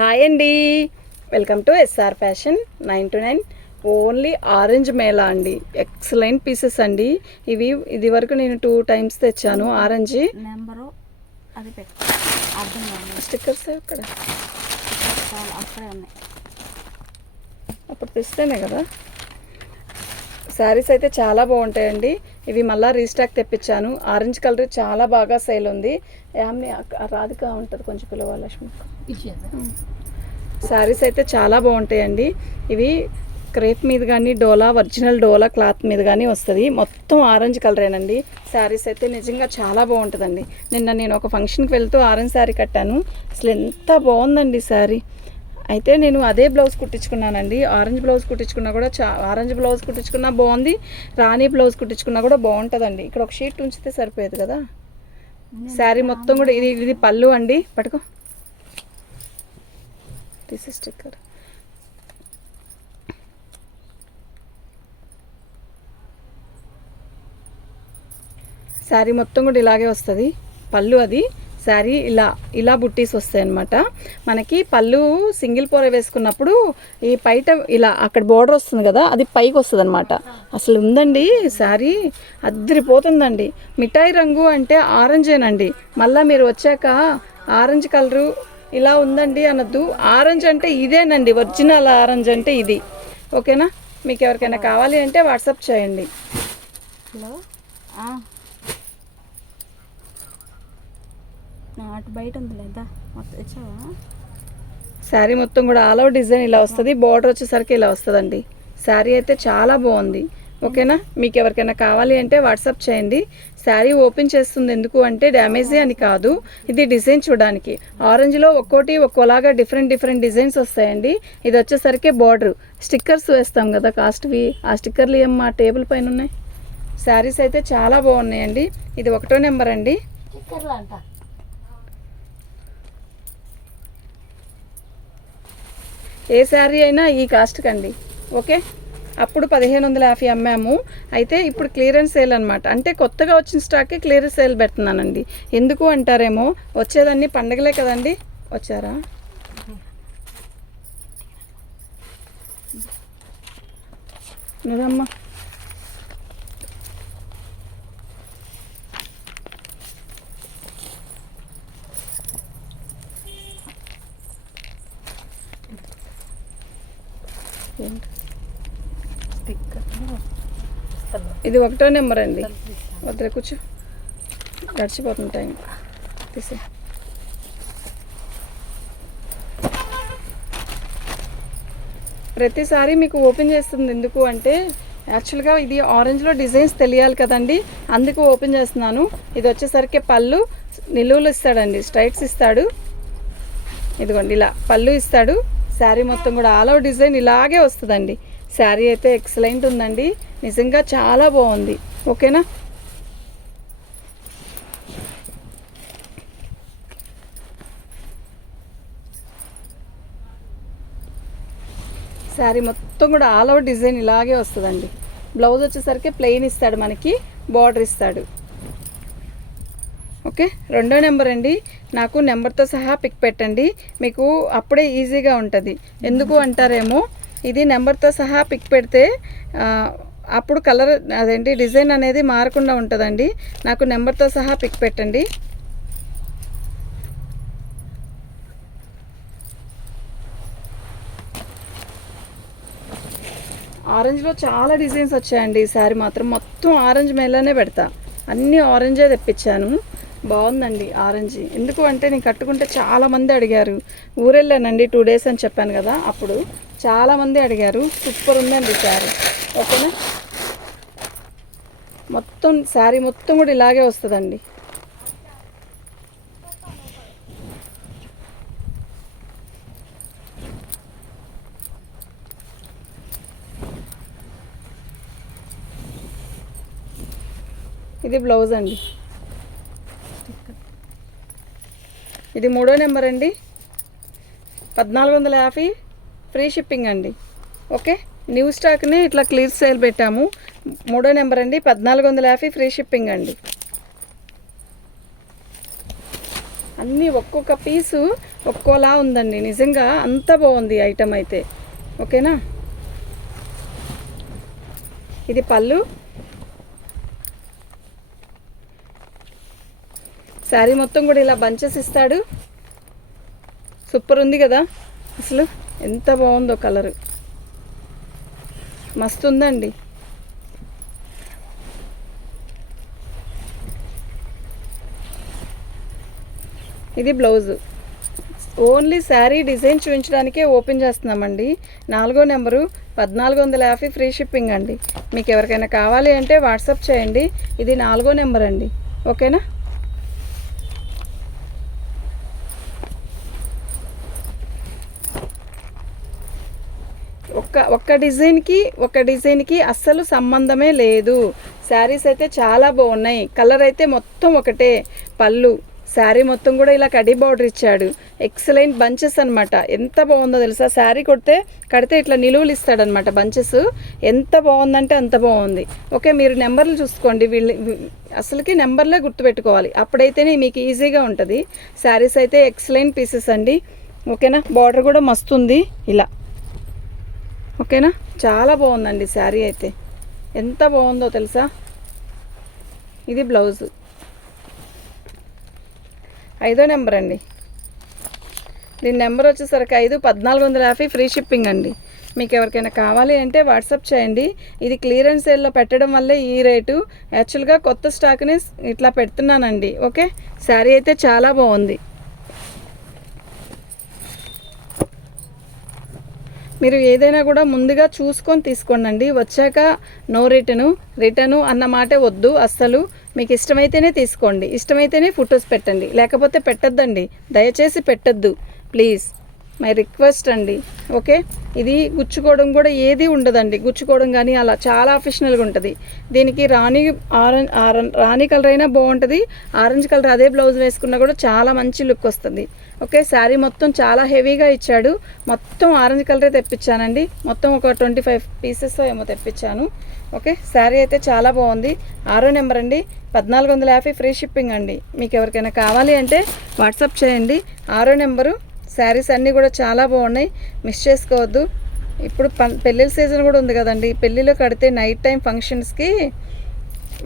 Hi అండి, welcome to SR fashion 9 to 9. Only orange mela అండి. Excellent pieces అండి. ఇది వరకు నేను 2 times తెచ్చాను. ఆరెంజ్ నెంబరు అది పెట్టు, అర్థం కాదు. స్టిక్కర్స్ అక్కడ అక్కడే ఉన్నాయి. అప్పుడు తెస్తేనే కదా. శారీస్ అయితే చాలా బాగుంటాయండి. ఇవి మళ్ళీ రీస్టాక్ తెప్పించాను. ఆరెంజ్ కలర్ చాలా బాగా సేల్ ఉంది. యామ్ని రాధిక ఉంటుంది, కొంచెం పిలవాలి లక్ష్మి. శారీస్ అయితే చాలా బాగుంటాయండి. ఇవి క్రేప్ మీద కానీ ఒరిజినల్ డోలా క్లాత్ మీద కానీ వస్తుంది. మొత్తం ఆరెంజ్ కలరేనండి. శారీస్ అయితే నిజంగా చాలా బాగుంటుందండి. నిన్న నేను ఒక ఫంక్షన్కి వెళ్తూ ఆరెంజ్ శారీ కట్టాను. అసలు ఎంత బాగుందండి శారీ. అయితే నేను అదే బ్లౌజ్ కుట్టించుకున్నానండి. ఆరెంజ్ బ్లౌజ్ కుట్టించుకున్నా కూడా ఆరెంజ్ బ్లౌజ్ కుట్టించుకున్నా బాగుంది, రాణి బ్లౌజ్ కుట్టించుకున్నా కూడా బాగుంటుందండి. ఇక్కడ ఒక షీట్ ఉంచితే సరిపోయేది కదా. శారీ మొత్తం కూడా ఇది పళ్ళు అండి. పట్టుకో, తీసి స్టిక్కర్. శారీ మొత్తం కూడా ఇలాగే వస్తుంది. పళ్ళు అది శారీ ఇలా బుట్టీస్ వస్తాయి అన్నమాట. మనకి పళ్ళు సింగిల్ పొర వేసుకున్నప్పుడు ఈ పైట ఇలా అక్కడ బోర్డర్ వస్తుంది కదా, అది పైకి వస్తుంది అనమాట. అసలు ఉందండి శారీ, అద్దరిపోతుందండి. మిఠాయి రంగు అంటే ఆరెంజేనండి. మళ్ళీ మీరు వచ్చాక ఆరెంజ్ కలరు ఇలా ఉందండి అనొద్దు. ఆరెంజ్ అంటే ఇదేనండి, ఒరిజినల్ ఆరెంజ్ అంటే ఇది. ఓకేనా? మీకు ఎవరికైనా కావాలి అంటే వాట్సాప్ చేయండి. హలో, అటు బయట ఉంది లేదా మొత్తం తెచ్చావా? శారీ మొత్తం కూడా ఆల్ అవుట్ డిజైన్ ఇలా వస్తుంది. బార్డర్ వచ్చేసరికి ఇలా వస్తుందండి. శారీ అయితే చాలా బాగుంది. ఓకేనా? మీకు ఎవరికైనా కావాలి అంటే వాట్సాప్ చేయండి. శారీ ఓపెన్ చేస్తుంది ఎందుకు అంటే డ్యామేజీ అని కాదు, ఇది డిజైన్ చూడడానికి. ఆరెంజ్లో ఒక్కోలాగా డిఫరెంట్ డిజైన్స్ వస్తాయండి. ఇది వచ్చేసరికి బార్డర్ స్టిక్కర్స్ వేస్తాం కదా కాస్ట్వి, ఆ స్టిక్కర్లు ఏం మా టేబుల్ పైన ఉన్నాయి. శారీస్ అయితే చాలా బాగున్నాయండి. ఇది 1వ నెంబర్ అండి. ఏ శారీ అయినా ఈ కాస్ట్కి అండి. ఓకే, అప్పుడు 1550 అమ్మాము. అయితే ఇప్పుడు క్లియరెన్స్ సేల్ అనమాట. అంటే కొత్తగా వచ్చిన స్టాక్కి క్లియరెన్స్ సేల్ పెడుతున్నానండి. ఎందుకు అంటారేమో, వచ్చేదన్నీ పండగలే కదండి. వచ్చారా? నిజమ్మా, ఇది 1వ నెంబర్ అండి. వద్ద కూర్చో, గడిచిపోతుంది టైం. తీసే ప్రతిసారి మీకు ఓపెన్ చేస్తుంది ఎందుకు అంటే, యాక్చువల్గా ఇది ఆరెంజ్లో డిజైన్స్ తెలియాలి కదండి, అందుకు ఓపెన్ చేస్తున్నాను. ఇది వచ్చేసరికి పళ్ళు నిలువులు ఇస్తాడండి, స్ట్రైట్స్ ఇస్తాడు. ఇదిగోండి ఇలా పళ్ళు ఇస్తాడు. శారీ మొత్తం కూడా ఆల్ ఓవర్ డిజైన్ ఇలాగే వస్తుందండి. శారీ అయితే ఎక్సలెంట్ ఉందండి, నిజంగా చాలా బాగుంది. ఓకేనా? శారీ మొత్తం కూడా ఆల్ ఓవర్ డిజైన్ ఇలాగే వస్తుందండి. బ్లౌజ్ వచ్చేసరికి ప్లెయిన్ ఇస్తాడు, మనకి బార్డర్ ఇస్తాడు. ఓకే, 2వ నెంబర్ అండి. నాకు నెంబర్తో సహా పిక్ పెట్టండి, మీకు అప్పుడే ఈజీగా ఉంటుంది. ఎందుకు అంటారేమో, ఇది నెంబర్తో సహా పిక్ పెడితే అప్పుడు కలర్ అదేంటి డిజైన్ అనేది మారకుండా ఉంటుందండి. నాకు నెంబర్తో సహా పిక్ పెట్టండి. ఆరెంజ్లో చాలా డిజైన్స్ వచ్చాయండి. ఈ శారీ మాత్రం మొత్తం ఆరెంజ్ మేళానే పెడతా. అన్నీ ఆరెంజే తెప్పించాను. బాగుందండి ఆరెంజ్. ఎందుకు అంటే నేను కట్టుకుంటే చాలామంది అడిగారు. ఊరెళ్ళానండి 2 days అని చెప్పాను కదా, అప్పుడు చాలామంది అడిగారు. సూపర్ ఉందండి శారీ. ఓకేనా? మొత్తం శారీ మొత్తం కూడా ఇలాగే వస్తుందండి. ఇది బ్లౌజ్ అండి. ఇది 3వ నెంబర్ అండి. 1450 ఫ్రీ షిప్పింగ్ అండి. ఓకే, న్యూ స్టాక్ని ఇట్లా క్లియర్ సేల్ పెట్టాము. 3వ నెంబర్ అండి, 1450 ఫ్రీ షిప్పింగ్ అండి. అన్నీ ఒక్కొక్క పీసు ఒక్కోలా ఉందండి. నిజంగా అంత బాగుంది ఐటమ్ అయితే. ఓకేనా, ఇది పళ్ళు. శారీ మొత్తం కూడా ఇలా బంచెస్ ఇస్తాడు. సూపర్ ఉంది కదా, అసలు ఎంత బాగుందో కలరు, మస్తు ఉందండి. ఇది బ్లౌజు. ఓన్లీ శారీ డిజైన్ చూపించడానికే ఓపెన్ చేస్తున్నామండి. 4వ నెంబరు 1450 ఫ్రీ షిప్పింగ్ అండి. మీకు ఎవరికైనా కావాలి అంటే వాట్సాప్ చేయండి. ఇది 4వ నెంబర్ అండి. ఓకేనా, ఒక్క డిజైన్కి అస్సలు సంబంధమే లేదు. శారీస్ అయితే చాలా బాగున్నాయి. కలర్ అయితే మొత్తం ఒకటే. పళ్ళు శారీ మొత్తం కూడా ఇలా కడీ బార్డర్ ఇచ్చాడు. ఎక్సలెంట్ బంచెస్ అనమాట. ఎంత బాగుందో తెలుసా, శారీ కడితే ఇట్లా నిలువలు ఇస్తాడనమాట బంచెస్. ఎంత బాగుందంటే అంత బాగుంది. ఓకే, మీరు నెంబర్లు చూసుకోండి. అసలుకి నెంబర్లే గుర్తుపెట్టుకోవాలి, అప్పుడైతేనే మీకు ఈజీగా ఉంటుంది. శారీస్ అయితే ఎక్సలెంట్ పీసెస్ అండి. ఓకేనా, బార్డర్ కూడా మస్తు ఉంది ఇలా. ఓకేనా, చాలా బాగుందండి శారీ అయితే. ఎంత బాగుందో తెలుసా. ఇది బ్లౌజు. 5వ నెంబర్ అండి. దీని నెంబర్ వచ్చేసరికి 51450 ఫ్రీ షిప్పింగ్ అండి. మీకు ఎవరికైనా కావాలి అంటే వాట్సాప్ చేయండి. ఇది క్లియరెన్స్ సేల్లో పెట్టడం వల్లే ఈ రేటు. యాక్చువల్గా కొత్త స్టాక్ని ఇట్లా పెడుతున్నానండి. ఓకే, శారీ అయితే చాలా బాగుంది. మీరు ఏదైనా కూడా ముందుగా చూసుకొని తీసుకోండి. వచ్చాక నో రిటర్ను అన్న మాటే వద్దు అస్సలు. మీకు ఇష్టమైతేనే తీసుకోండి, ఇష్టమైతేనే ఫొటోస్ పెట్టండి, లేకపోతే పెట్టద్దండి. దయచేసి పెట్టద్దు ప్లీజ్, మై రిక్వెస్ట్ అండి. ఓకే, ఇది గుచ్చుకోవడం కూడా ఏది ఉండదండి. గుచ్చుకోవడం కానీ అలా చాలా అఫిషనల్గా ఉంటుంది. దీనికి రాణి కలర్ అయినా బాగుంటుంది. ఆరెంజ్ కలర్ అదే బ్లౌజ్ వేసుకున్నా కూడా చాలా మంచి లుక్ వస్తుంది. ఓకే, శారీ మొత్తం చాలా హెవీగా ఇచ్చాడు. మొత్తం ఆరెంజ్ కలరే తెప్పించానండి. మొత్తం ఒక 25 పీసెస్ ఏమో తెప్పించాను. ఓకే, శారీ అయితే చాలా బాగుంది. 6వ నెంబర్ అండి. 1450 ఫ్రీ షిప్పింగ్ అండి. మీకు ఎవరికైనా కావాలి అంటే వాట్సాప్ చేయండి. 6వ నెంబరు. శారీస్ అన్నీ కూడా చాలా బాగున్నాయి, మిస్ చేసుకోవద్దు. ఇప్పుడు పెళ్ళిళ్ళ సీజన్ కూడా ఉంది కదండి. పెళ్ళిలో కడితే నైట్ టైం ఫంక్షన్స్కి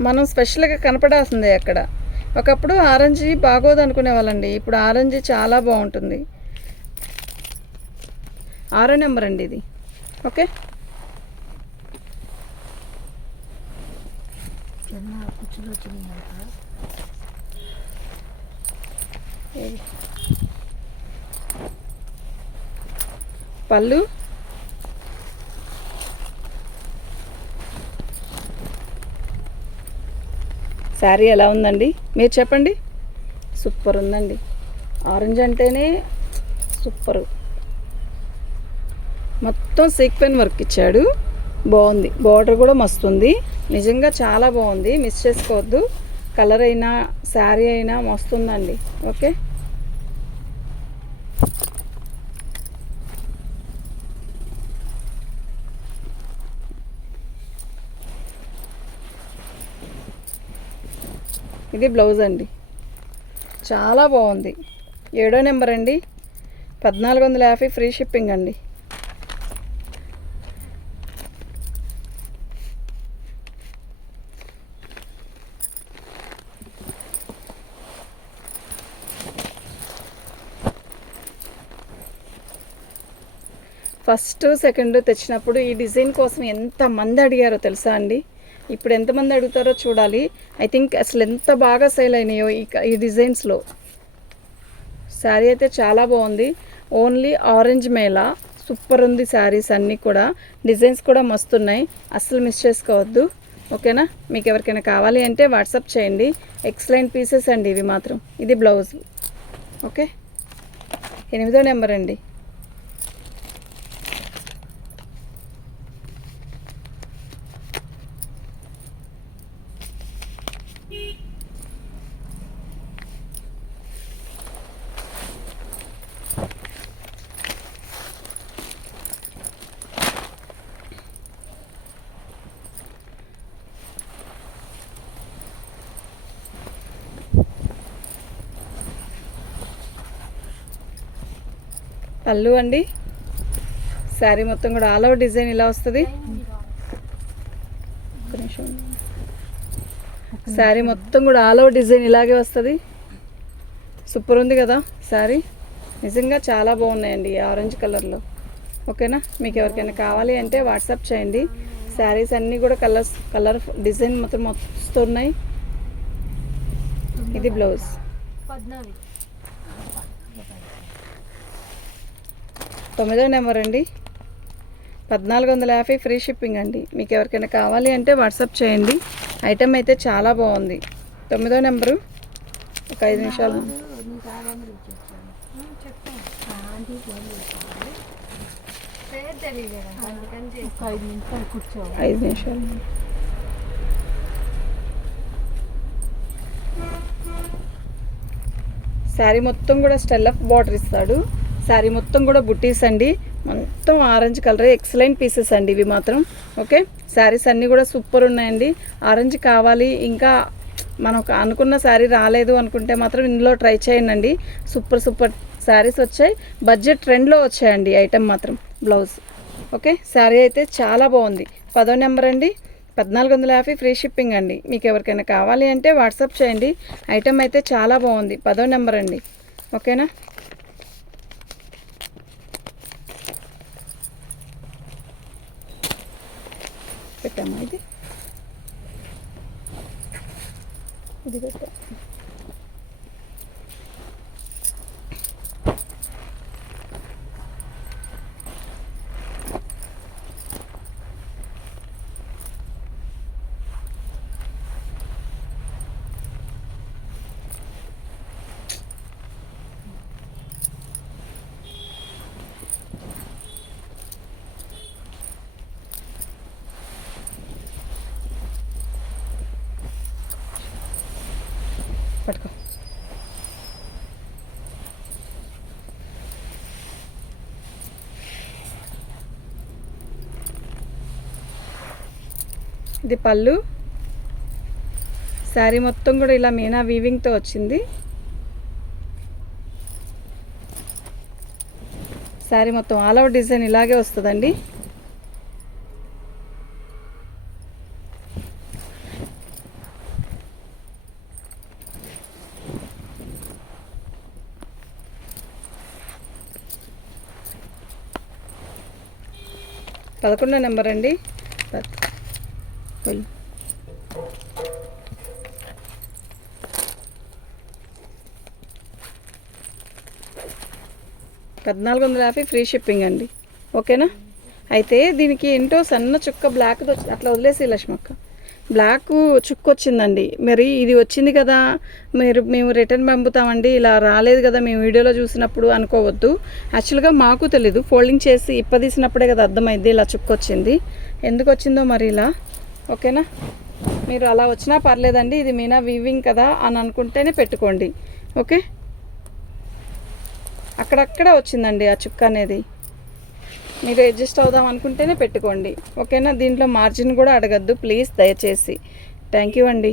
మనం స్పెషల్గా కనపడాల్సిందే అక్కడ. ఒకప్పుడు ఆరెంజ్ బాగోదు అనుకునే వాళ్ళండి, ఇప్పుడు ఆరెంజ్ చాలా బాగుంటుంది. 6వ నెంబర్ అండి ఇది. ఓకే, పళ్ళు శారీ ఎలా ఉందండి మీరు చెప్పండి. సూపర్ ఉందండి. ఆరెంజ్ అంటేనే సూపరు. మొత్తం సీక్వెన్ వర్క్ ఇచ్చాడు. బాగుంది, బార్డర్ కూడా మస్తు ఉంది. నిజంగా చాలా బాగుంది, మిస్ చేసుకోవద్దు. కలర్ అయినా శారీ అయినా మస్తు ఉందండి. ఓకే, ఇది బ్లౌజ్ అండి. చాలా బాగుంది. 7వ నెంబర్ అండి. 1450 ఫ్రీ షిప్పింగ్ అండి. ఫస్ట్ సెకండ్ తెచ్చినప్పుడు ఈ డిజైన్ కోసం ఎంతమంది అడిగారో తెలుసా అండి. ఇప్పుడు ఎంతమంది అడుగుతారో చూడాలి. ఐ థింక్ అసలు ఎంత బాగా సేల్ అయినాయో ఈ డిజైన్స్లో. శారీ అయితే చాలా బాగుంది. Only orange Mela. సూపర్ ఉంది శారీస్ అన్నీ కూడా. డిజైన్స్ కూడా మస్తున్నాయి, అస్సలు మిస్ చేసుకోవద్దు. ఓకేనా, మీకు ఎవరికైనా కావాలి అంటే వాట్సాప్ చేయండి. ఎక్సలెంట్ పీసెస్ అండి ఇవి మాత్రం. ఇది బ్లౌజ్. ఓకే, 8వ నెంబర్ అండి. పళ్ళు అండి. శారీ మొత్తం కూడా ఆల్ ఓవర్ డిజైన్ ఇలా వస్తుంది. ఒక్క నిమిషం. శారీ మొత్తం కూడా ఆల్ ఓవర్ డిజైన్ ఇలాగే వస్తుంది. సూపర్ ఉంది కదా శారీ, నిజంగా చాలా బాగున్నాయండి ఈ ఆరెంజ్ కలర్లో. ఓకేనా, మీకు ఎవరికైనా కావాలి అంటే వాట్సాప్ చేయండి. శారీస్ అన్నీ కూడా కలర్ డిజైన్ మొత్తం వస్తున్నాయి. ఇది బ్లౌజ్. 9వ నెంబర్ అండి, 1450 ఫ్రీ షిప్పింగ్ అండి. మీకు ఎవరికైనా కావాలి అంటే వాట్సాప్ చేయండి. ఐటమ్ అయితే చాలా బాగుంది. 9వ నెంబరు. ఒక 5 నిమిషాలు. 5 నిమిషాలు. శారీ మొత్తం కూడా స్టెల్లఫ్ బార్డర్ ఇస్తాడు. శారీ మొత్తం కూడా బుట్టీస్ అండి. మొత్తం ఆరెంజ్ కలర్, ఎక్సలెంట్ పీసెస్ అండి ఇవి మాత్రం. ఓకే, శారీస్ అన్నీ కూడా సూపర్ ఉన్నాయండి. ఆరెంజ్ కావాలి, ఇంకా మనకు అనుకున్న శారీ రాలేదు అనుకుంటే మాత్రం ఇందులో ట్రై చేయండి. సూపర్ సూపర్ శారీస్ వచ్చాయి. బడ్జెట్ ట్రెండ్లో వచ్చాయండి ఐటమ్ మాత్రం. బ్లౌజ్. ఓకే, శారీ అయితే చాలా బాగుంది. 10వ నెంబర్ అండి, 1450 ఫ్రీ షిప్పింగ్ అండి. మీకు ఎవరికైనా కావాలి అంటే వాట్సాప్ చేయండి. ఐటమ్ అయితే చాలా బాగుంది. 10వ నెంబర్ అండి. ఓకేనా, పెట్టామా ఇది పెట్టా. పట్టుకో. ఇది పళ్ళు. శారీ మొత్తం కూడా ఇలా మీనా వీవింగ్తో వచ్చింది. శారీ మొత్తం ఆల్ ఓవర్ డిజైన్ ఇలాగే వస్తుందండి. పదకొండో నెంబర్ అండి. 1450 ఫ్రీ షిప్పింగ్ అండి. ఓకేనా, అయితే దీనికి ఏంటో సన్న చుక్క బ్లాక్ అట్లా వదిలేసి లక్ష్మక్క, బ్లాక్ చుక్క వచ్చిందండి. మరి ఇది వచ్చింది కదా, మేము రిటర్న్ పంపుతామండి, ఇలా రాలేదు కదా మేము వీడియోలో చూసినప్పుడు అనుకోవద్దు. యాక్చువల్గా మాకు తెలీదు, ఫోల్డింగ్ చేసి ఇప్పదీసినప్పుడే కదా అర్థమైంది ఇలా చుక్క వచ్చింది. ఎందుకు వచ్చిందో మరి ఇలా. ఓకేనా, మీరు అలా వచ్చినా పర్లేదండి, ఇది మీనా వీవింగ్ కదా అని అనుకుంటేనే పెట్టుకోండి. ఓకే, అక్కడక్కడ వచ్చిందండి ఆ చుక్క అనేది, మీరు అడ్జస్ట్ అవుదాం అనుకుంటేనే పెట్టుకోండి. ఓకేనా, దీంట్లో మార్జిన్ కూడా అడగద్దు ప్లీజ్ దయచేసి. థ్యాంక్ యూ అండి.